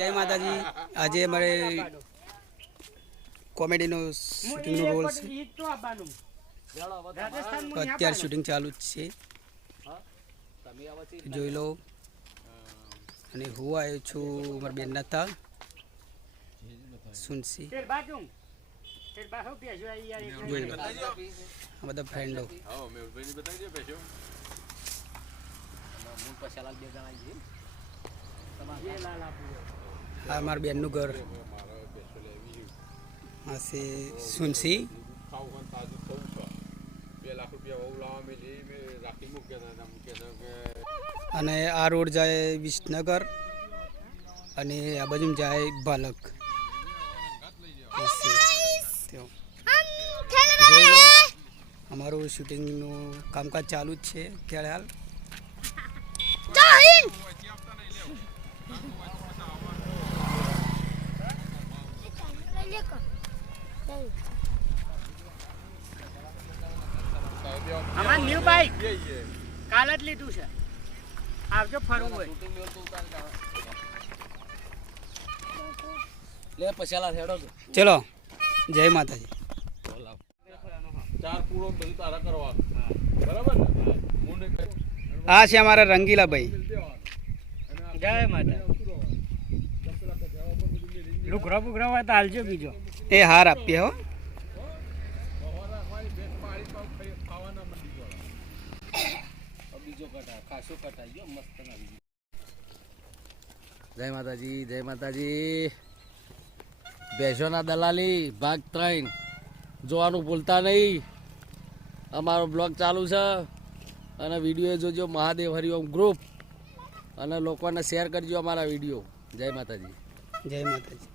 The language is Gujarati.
જય માતાજી. આજે અમારે કોમેડીનો શૂટિંગનો રોલ છે. અત્યારે શૂટિંગ ચાલુ જ છે, જોઈ લો. અને હું આવ્યો છું અમારા બેનના તા સુનસી. જોઈ લો આ બધા ફ્રેન્ડો. આ અમારા બેનનું ઘર આ છે સુનસી. અને આ રોડ જાય વિસનગર અને આ બાજુ જાય બાલક. અમારું શૂટિંગનું કામકાજ ચાલુ જ છે અત્યારે હાલ. અમાર ન્યુ બાઈક કાલ જ લીધું છે. આવજો ફરવું હોય લે પછાલા છેડો ચલો. જય માતાજી. ચાર પૂરો બધું તારા કરવા બરાબર ને. આ છે અમારા રંગીલાભાઈ. જય માતા. લુકરા બુકરા હોય તો હાલજો બીજો. એ હાર આપીએ હો. જય માતાજી, જય માતાજી. ભેંસોના દલાલી ભાગ 3 જોવાનું ભૂલતા નહીં. અમારો બ્લોગ ચાલુ છે અને વિડીયો જોજો મહાદેવ હરિઓમ ગ્રુપ અને લોકોને શેર કરજો અમારા વિડીયો. જય માતાજી. જય માતાજી.